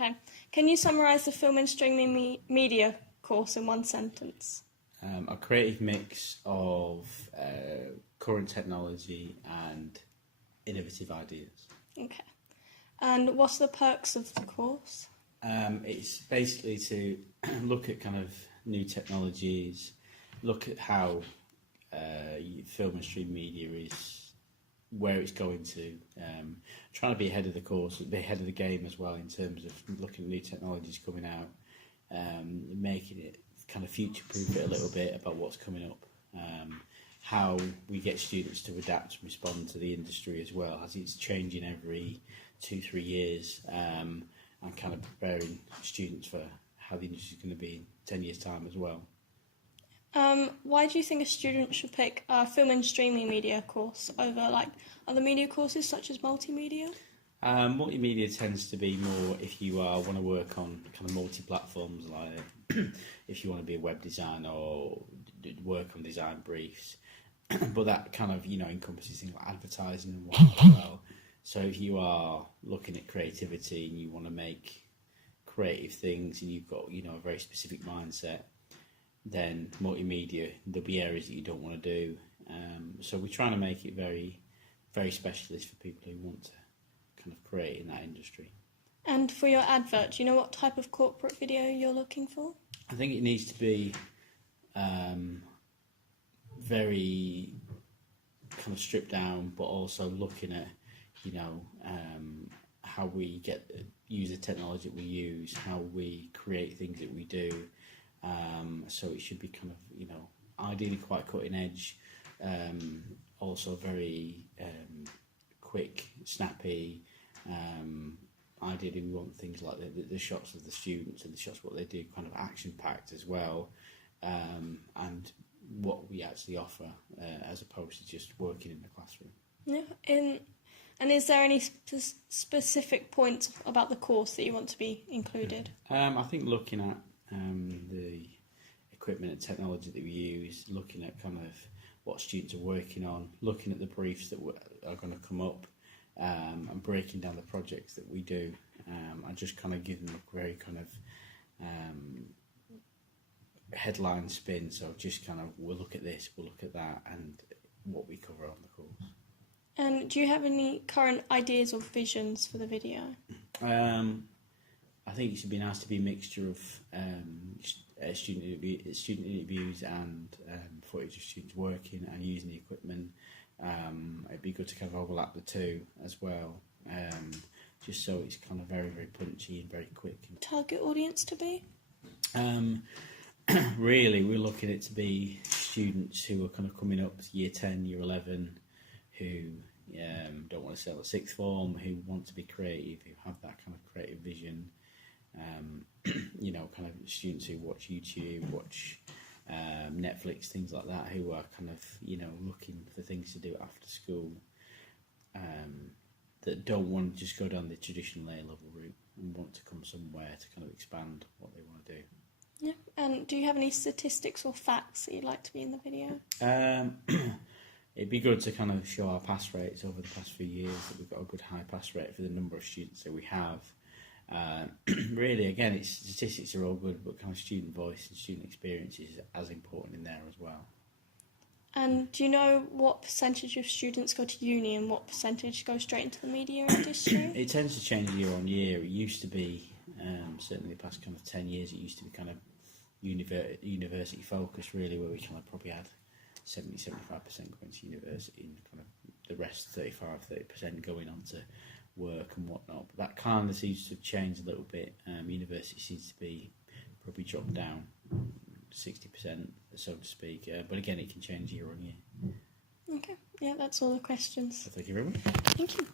Okay. Can you summarise the film and streaming media course in one sentence? A creative mix of current technology and innovative ideas. Okay. And what are the perks of the course? It's basically to look at kind of new technologies, look at how film and stream media is, where it's going to, trying to be ahead of the course, be ahead of the game as well in terms of looking at new technologies coming out, making it kind of future-proof it a little bit about what's coming up, how we get students to adapt and respond to the industry as well, as it's changing every 2-3 years, and kind of preparing students for how the industry is going to be in 10 years' time as well. Why do you think a student should pick a film and streaming media course over like other media courses such as multimedia? Multimedia tends to be more if you want to work on kind of multi-platforms, like if you want to be a web designer or work on design briefs, but that kind of encompasses things like advertising and whatnot as well. So if you are looking at creativity and you want to make creative things and you've got a very specific mindset, then multimedia, there'll be areas that you don't want to do. So we're trying to make it very, very specialist for people who want to kind of create in that industry. And for your advert, do you know what type of corporate video you're looking for? I think it needs to be very kind of stripped down, but also looking at how we use the technology that we use, how we create things that we do. So it should be kind of ideally quite cutting edge, also very quick, snappy. Ideally we want things like the shots of the students and the shots what they do kind of action packed as well, and what we actually offer as opposed to just working in the classroom. Yeah. And is there any specific points about the course that you want to be included? I think looking at the equipment and technology that we use, looking at kind of what students are working on, looking at the briefs that are going to come up, and breaking down the projects that we do, and just kind of give them a very kind of headline spin. So just kind of we'll look at this, we'll look at that, and what we cover on the course. And do you have any current ideas or visions for the video? I think it should be nice to be a mixture of student interviews and footage of students working and using the equipment. It'd be good to kind of overlap the two as well, just so it's kind of very, very punchy and very quick. Target audience to be? Really, we're looking at it to be students who are kind of coming up to year 10, year 11, who don't want to settle at sixth form, who want to be creative, who have that kind of creative vision. Kind of students who watch YouTube, watch Netflix, things like that, who are kind of looking for things to do after school, that don't want to just go down the traditional A-level route and want to come somewhere to kind of expand what they want to do. Yeah. And do you have any statistics or facts that you'd like to be in the video? It'd be good to kind of show our pass rates over the past few years, that we've got a good high pass rate for the number of students that we have. Really, again, statistics are all good, but kind of student voice and student experience is as important in there as well. And do you know what percentage of students go to uni and what percentage go straight into the media industry? It tends to change year on year. It used to be, certainly the past kind of 10 years, it used to be kind of university focused really, where we kind of probably had 70-75% going to university and kind of the rest 35-30% going on to work and whatnot. But that kind of seems to have changed a little bit. University seems to be probably dropped down 60%, so to speak. But again, it can change year on year. Okay, yeah, that's all the questions. So thank you very much. Thank you.